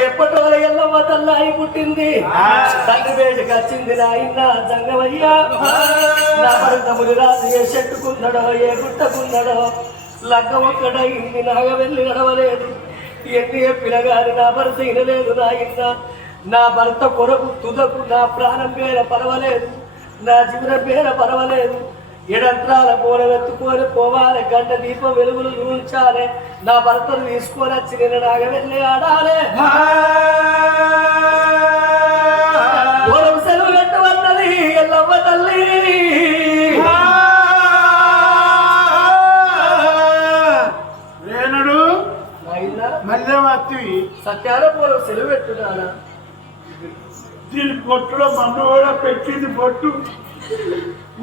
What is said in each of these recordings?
ఎప్పటి వల్ల ఎల్లమ్మ తల్లాయి పుట్టింది తండ్రి వేడికి వచ్చింది నా ఇన్న జంగమయ్య. నా భరతముడి రాజు ఏ చెట్టుకున్నాడో ఏ గుట్టకున్నాడో లగ్గ ఒక్కడైంది నాగ వెళ్ళి నడవలేదు. ఎన్ని చెప్పిన గాని నా భర్త వినలేదు నా ఇన్న నా భర్త కొరకు తుదకు నా ప్రాణం పేర పర్వాలేదు నా జీవనం పేర పర్వాలేదు ఎడంత్రాల పూల వెత్తుకొని పోవాలి గంట దీపం వెలుగులు చూచాలి నా భర్తను తీసుకొని వచ్చి నేను నాగ వెళ్ళి ఆడాలి సెలవు పెట్టవన్నది ఎల్లమ్మ తల్లి. మళ్ళీ సత్యాల పూలం సెలవు పెట్టున్నానా దీని పొట్టులో మన్ను కూడా పెట్టింది పొట్టు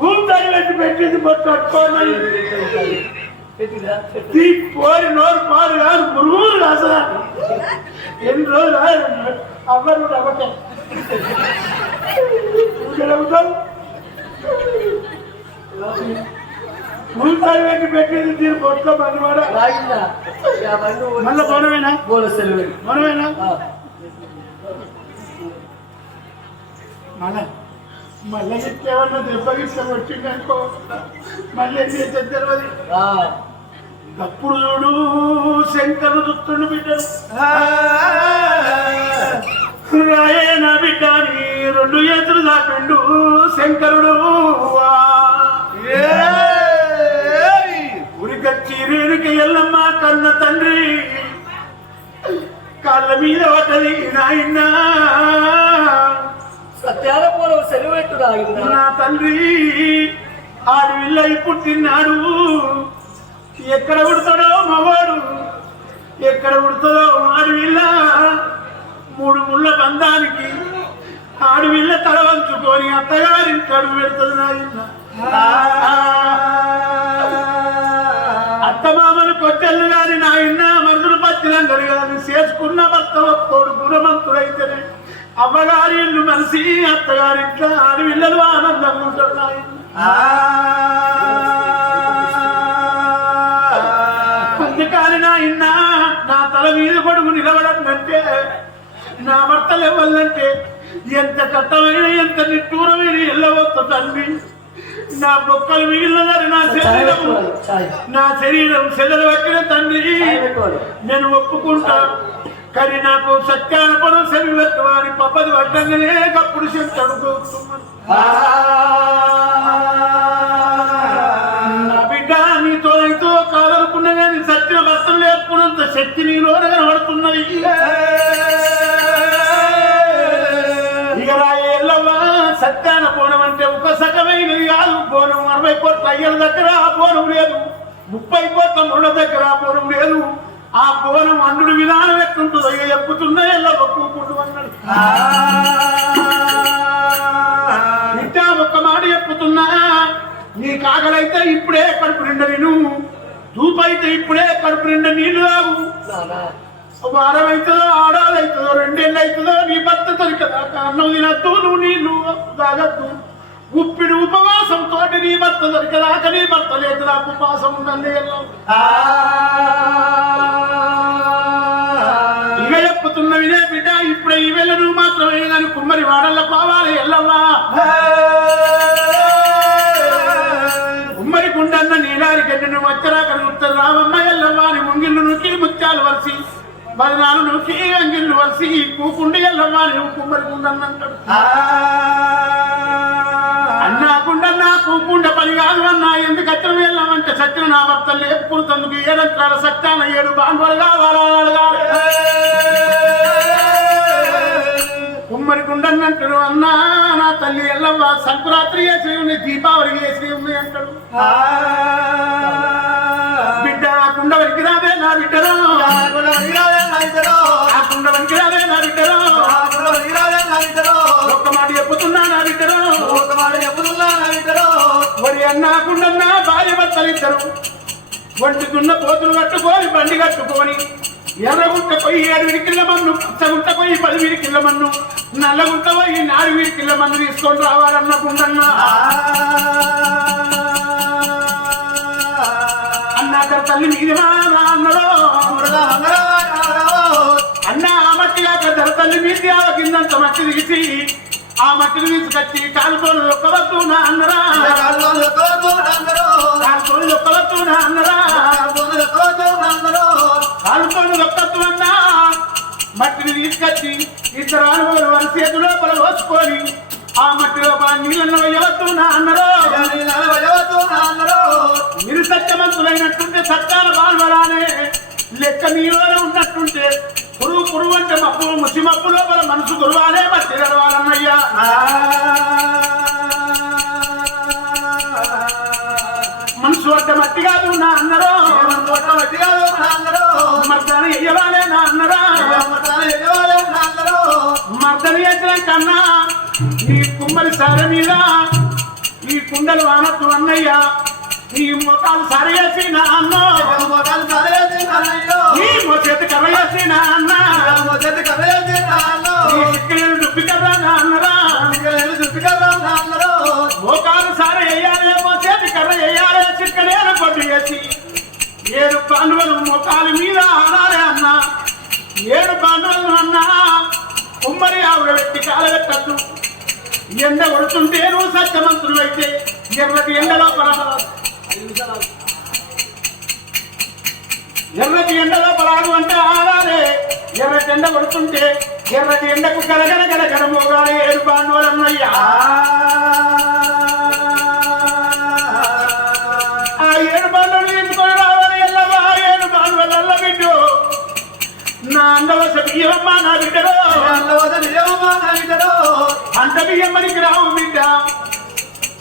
ఊపిరి పెట్టి పెట్టింది పెట్టిరా పెట్టు. ఈ పోరి నోరు పాలు కాదు మురుగులు అసలు ఎన్ని రోజులు అవ్వరు కూడా అవ్వకే. ఊపిరి పెట్టి పెట్టింది దీని పొట్టులో మన్ను కూడా మళ్ళీ బోనమేనా. బోనమేనా మళ్ళా? మళ్ళీ ఏమన్నా దెబ్బ గిట్ల వచ్చిందనుకో మళ్ళీ ఏం చేసేది తెలియదు ఆ. అప్పుడు చూడు శంకరు దుత్తుడు బిడ్డలు రాయన బిడ్డ రెండు ఎదురు దాకండు శంకరుడు. ఉరికచ్చి రేణుకి ఎల్లమ్మ కన్న తండ్రి. కాళ్ళ మీద పడ్డది నాయనా సత్యాల పూలం సెలవు నా తండ్రి ఆడు ఇల్లై పుట్టినాడు ఎక్కడ ఉడతాడో మావాడు ఎక్కడ ఉడతాడో ఆడు మూడు ముళ్ళ బంధానికి ఆడు ఇల్ల తల వంచుకొని అత్తగారి కడుగు పెడుతుంది నాయన అత్తమామను కొట్టెళ్ళు గాని నాయన మరుదులు పచ్చిలందరు గాని చేసుకున్న భర్త తోడు గుణమంతుడైతేనే అమ్మగారి ఇల్లు మనిషి అత్తగారి ఇంట్లో ఆడపిల్లలు ఆనందంగా ఉంటారు నాయన అందుకని నాయన నా తల మీద కొడుకు నిలబడంటే నా భర్త లేవాలంటే ఎంత కట్టమైన ఎంత నిట్టూరమైన ఎల్లవత్త తండ్రి నా బొక్కలు మిగిలినదని నా శరీరం నా శరీరం సెదలు పట్టిన తండ్రి నేను ఒప్పుకుంటా. కానీ నాకు సత్యానపడం శరీరం అని పప్పది పడ్డంగానే కప్పుడు చెప్తాడు నా బిడ్డ నీతో అయితే కాదనుకున్నా కానీ సత్య భర్తలు లేకున్నంత శక్తి నీలో కనబడుతున్నది. ఇక రా ఎల్లవ్వా సత్యాన పోనం అంటే ఒక సగమైనది కాదు. పోనం అరవై కోట్ల అయ్యల దగ్గర ఆ పోనం లేదు. ముప్పై కోట్ల ముళ్ళ దగ్గర ఆ పోనం లేదు. ఆ పోనం అన్నుడు విధానం ఎట్టుంటుందో ఇక చెప్పుతున్నా ఎల్లవ్వ కూకుంటు అన్నాడు. బిడ్డ ఒక్క మాట చెప్పుతున్నా నీ కాగలైతే ఇప్పుడే కడుపు నిండా విను దూపైతే ఇప్పుడే కడుపు నిండా నీళ్ళు రావు నానా. వారం అవుతుందో ఆడాది అవుతుందో రెండేళ్ళు అవుతుందో నీ భర్త దొరికదాకా అన్నం తినద్దు నువ్వు నీళ్ళు తాగద్దు. ఉప్పిడి ఉపవాసం తోటి నీ భర్త దొరికదాకా నీ భర్త లేదు నాకు ఉపవాసం ఉందండి బదనాలు నూకి అంగిళ్ళు వరిసి కూకుండి ఎల్లమ్మ అని కుమ్మరి గుండన్న అంటాడు అన్నా గుండన్న కూకుండ పని కాదు అన్నా ఎందుకు అచ్చరం వెళ్ళామంటే సత్యం నా భర్త లేపుకున్నందుకు ఏదంత్రాల సత్యాన ఏడు బాంబులు కావాలి కుమ్మరి గుండన్నంటాడు అన్నా నా తల్లి ఎల్లవ్వ సంక్రాంతి చేసి ఉంది దీపావళి చేసి ఉంది అంటాడు. బిడ్డ కుండ వరికి రాదే నా బిడ్డలో అన్నా గుండన్నా భార్య భర్తలిద్దరు వండుతున్న పోతులు కట్టుకొని బండి కట్టుకొని ఎర్రగుంట పోయి ఏడు విరికిళ్ళ మన్ను పచ్చగుంట పోయి పది విరికిళ్ళ మన్ను నల్లగుంట పోయి నాలుగు విరికిళ్ళ మన్ను తీసుకొని రావాలన్న గుండన్నా అన్నాక తల్లి మీది అన్నలో అన్నా ఆ మట్టి కాక ధర తల్లి మీది ఆ కిందంత మట్టి తీసి ఆ మట్టిని తీసుకొచ్చి కాలుతోలు ఒక్కవద్దు నా అన్నరా? కాలుతోలు ఒక్కవద్దు నా అన్నరా? కాలుతోలు ఒక్కద్దు అన్నా మట్టిని తీసుకొచ్చి ఇద్దరు అనుభవాలు వారి చేతి లోపల పోసుకొని ఆ మట్టి లోపల నీళ్ళను వేయవద్దు నా అన్నరో? మీరు సత్యవంతులైనట్టుంటే సత్యాల బాల్వరానే లెక్క మీలోనే ఉన్నట్టుంటే పురుగు పురుగు అంటే మప్పు ముసి మప్పు లోపల మనసు గురువాలే మట్టి గడవాలన్నయ్యా మనసు అంటే మట్టి కాదు నా అన్నరో. మర్దాన్ని ఎయ్యవాలే నా అన్నరా. మర్దని ఎత్తడం కన్నా ఈ కుమ్మరి సార మీద ఈ కుండలు ఆనత్తు అన్నయ్యా. నీ మొఖాలు సరయేసి నా అన్న? నీ మొచేతి కరయేసి నా అన్న నీ చిక్కలు డుబ్బి కదా నా అన్నరా? మోకాలు సార వేయాలి మొచేతి కర్ర వేయాలి చిక్కలేరు కొట్టు వేసి. ఏడు పాండవులు మొఖాల మీద ఆనాలే అన్న. ఏడు పాండవులు అన్నా కుమ్మరి ఆవిడ వ్యక్తి కాలబెట్టద్దు ఎండ కొడుతుంటే నువ్వు సత్యమంతులు అయితే ఎర్రటి ఎండలో పలాదు ఎర్రటి ఎండలో పలాదు అంటే ఆగాలే. ఎర్రటి ఎండ కొడుతుంటే ఎర్రటి ఎండకు గలగల గలగల మోగాలి ఏడు పాండవులన్నయ్యా. ఆ ఏడు పాండవులు తీసుకొని రావాలి ఎల్లవా ఏడు పాండవుల బిడ్డు. నా అందవస బియ్యమ్మ నా బిడ్డలో. అంత బియ్యమ్మనికి రావు బిడ్డ.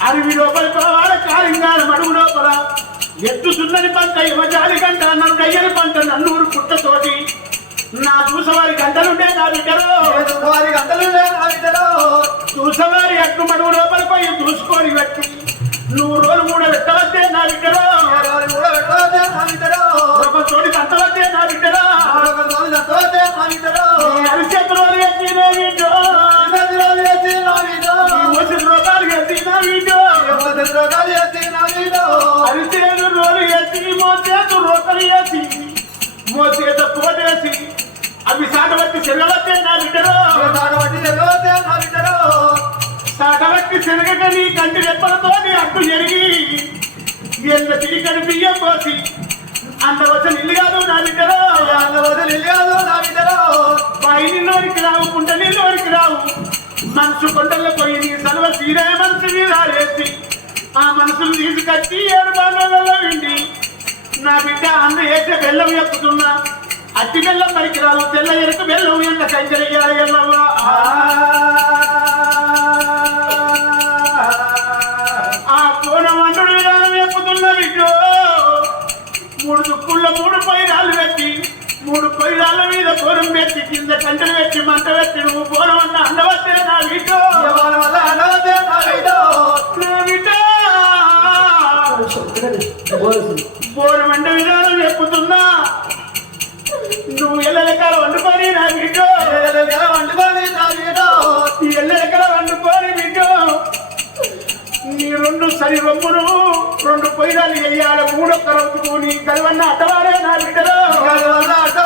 అడవి లోపల పోవాల కాలింగాల మడుగు లోపల ఎత్తు సున్నని పంట యువజాలి గంట నన్ను పంట నన్నూరు పుట్టతోటి. నా చూసవారి గంటలుండే నా బిడ్డలో. చూసవారి అట్టు మడుగు లోపల పోయి చూసుకొని పెట్టి నువ్వు రోజు మూడు పెట్టవద్దే నా బిడ్డలో. ఒక చోటి కంటవద్దే నా బిడ్డలో. రెప్పలతో జరిగి అడ్డు ఎరిగి ఎన్న తిరిగని బియ్యం పోసి అంత వచ్చిన ఇల్లు కాదు నా బిడ్డలో పైని నోరికి రావు కుంట నీళ్ళోరికి రావు. మనసు కొండల్లో పోయి నీ సలవ తీరే మనసు మీద వేసి ఆ మనసును తీసుకొచ్చి ఏడు బాణాలలో విండి నా బిడ్డ అన్న వేసే బెల్లం ఎక్కుతున్నా అట్టి బెల్లం పనికి రావు తెల్ల ఎరుకు బెల్లం ఎంత కంచెలయ్యాలి ఎల్లవ్వా కింద కంటలు పెట్టి మంట పెట్టి నువ్వు కోరం అన్న అండవస్తే నా వీటో నా వీటో నా బోరం అండ విధానం చెప్పుతున్నా. నువ్వు ఎల్లెలకాల వండుకొని నా వీటో ఎల్లెలకాల వండుకొని నా వీటో ఎల్లెలకాల వండుకొని వీటో నీ రెండు సరి రొమ్మును రెండు పొయ్యిరాలు వేయాల మూడొక్క రొమ్ముకు నీ కలివన్న అట్టవాడే నా బిడ్డలో. పొల అట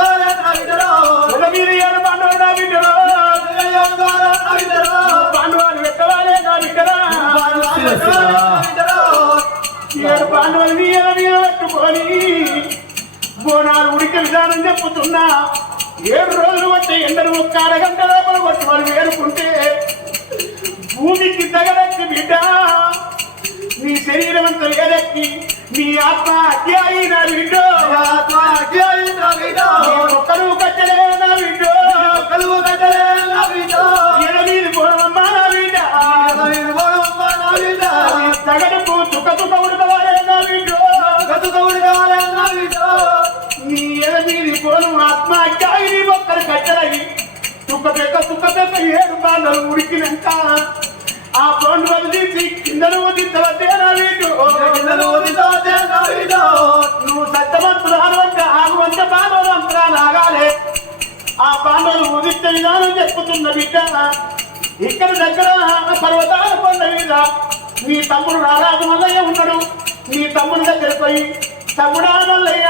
బోనాలు ఉడికి విధానం చెప్పుతున్నా ఏడు రోజులు వచ్చే ఎండలు ఒక్క అరగంట లోపల కొట్టి వాళ్ళు వేరుకుంటే భూమికి తగలెక్కి బిడ్డ నీ శరీరం అంతా వేరెక్కి నీ ఆత్మ అధ్యాయి నా బిడ్డ ఒక్కరు బండలు ఉడికినాక ఆ బొండు బలు తీసి కిందను వదిలితవ తేనా వీడు కిందను వదిలితవ తేనా నువ్వు సత్యవంతుడు హనుమంత హనుమంత పాండవులు అంతరా నాగాలే ఆ పాండవులు ఉదిత్త విధానం చెప్పుతున్న బిడ్డ ఇక్కడ దగ్గర పర్వతాల కొండ మీద నీ తమ్ముడు రారాజు మల్లయ్య ఉన్నాడు. నీ తమ్ముడి దగ్గర పోయి తమ్ముడా మల్లయ్య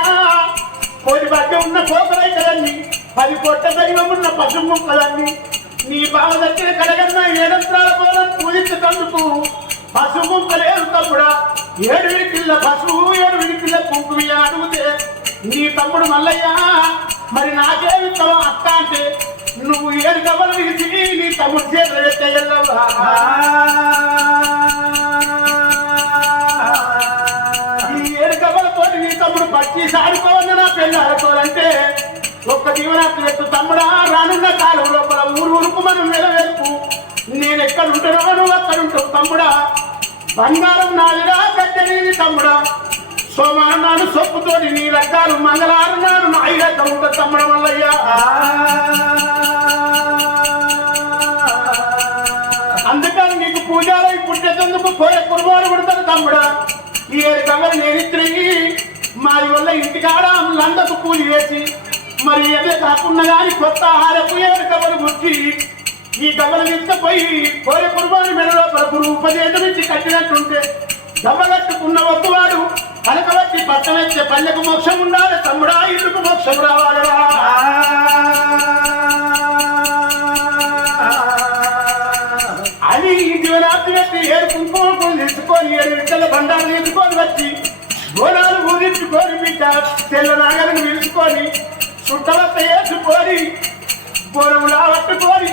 కోడి బట్టి ఉన్న కోకరైతలన్నీ పది పొట్ట దైవం ఉన్న పశువు ముక్కలన్నీ నీ బావ దగ్గర కడగన్న ఏడంత్రాల పోలం పూజించుతందుకు పశువు లేదు తమ్ముడా ఏడు విడికిళ్ళ పశువు ఏడు విడికిళ్ళ కుంకుమి అడిగితే నీ తమ్ముడు మల్లయ్య మరి నాకేమి తమ అక్క అంటే నువ్వు ఏడు కబలు విడిచి నీ తమ్ముడు చేతులు ఈ ఏడు కబలతో నీ తమ్ముడు పచ్చి సాడుకోవద్దు నా పెళ్ళి ఆడుకోవాలంటే ఒక్క దీవనాథ్ తమ్ముడా రానున్న కాలం లోపల ఊరు ఉరుపు మనం నెలవేర్పు. నేను ఎక్కడ నువ్వు అక్కడుంటావు తమ్ముడా. బంగారం నాదిరా గడ్డ నీది తమ్ముడా. సోమవారం నాడు సొప్పుతోటి నీ రకాలు మంగళవారం నాడు నా తమ్ముడు మల్లయ్యా. అందుకని నీకు పూజారై పుట్టేందుకు పోయే కుర్బాడు పడతారు తమ్ముడా. ఈ ఏడు కమ్మలు నేను తిరిగి మాది వల్ల ఇంటికాడ లందకు పూజ చేసి మరి ఏదే కాకుండా కానీ కొత్త ఆహారపు ఏడు కబలు గుర్చి ఈ గమ్మలు తీసుకుపోయి పోయే కుర్బాడు మెడలో పలుకురు ఉపదేశం నుంచి కట్టినట్టుంటే గమ్మగట్టుకున్న వద్దువాడు పలకబట్టి పట్టణిచ్చే పల్లెకు మోక్షం ఉండాలి తమ్ముడా ఇల్లుకు మోక్షం రావాలరా. అని ఈ జీవనార్థి వ్యక్తి ఏడు కుంకుమలు తీసుకొని ఏడు విట్టల బండాలు తీసుకొని వచ్చి గోనాలు ఊరించుకొని బిడ్డ తెల్ల నాగలను పిలుచుకొని చుట్టవత్త వేసుకొని బోరములా పట్టుకొని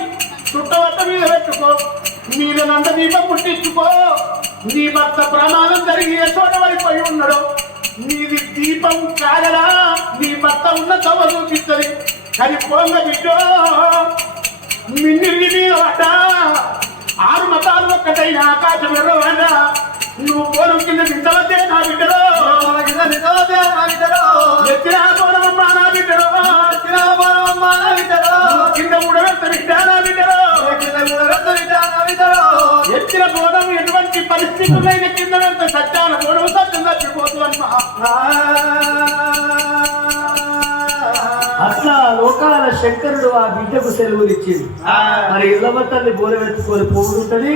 చుట్టవత్త మీద పెట్టుకో. మీద నంద దీపం పుట్టించుకో. నీ భర్త ప్రమాదం జరిగి ఏ చోట పడిపోయి ఉన్నాడు నీది దీపం కాగలా నీ భర్త ఉన్న తమ చూపిస్తుంది కానీ పొంగ బిడ్డో. మిన్నిరిగి మీద పడ్డా. ఆరు మతాలు ఒక్కటైన ఆకాశం ఎర్రవాడ. నువ్వు పోరం కింద నిందవద్దే నా బిడ్డలో. ఎత్తిన పోరమమ్మా నా బిడ్డలో. కింద ఉడవెత్త బిడ్డ నా బిడ్డలో. ఎత్తిన పోరం ఎటువంటి పరిస్థితులైన కింద సత్యం అట్లా లోకాల శంకరుడు ఆ బిడ్డకు సెలవులు ఇచ్చింది మరి ఇళ్ళ తల్లి బోర పెట్టుకొని పోగుంటది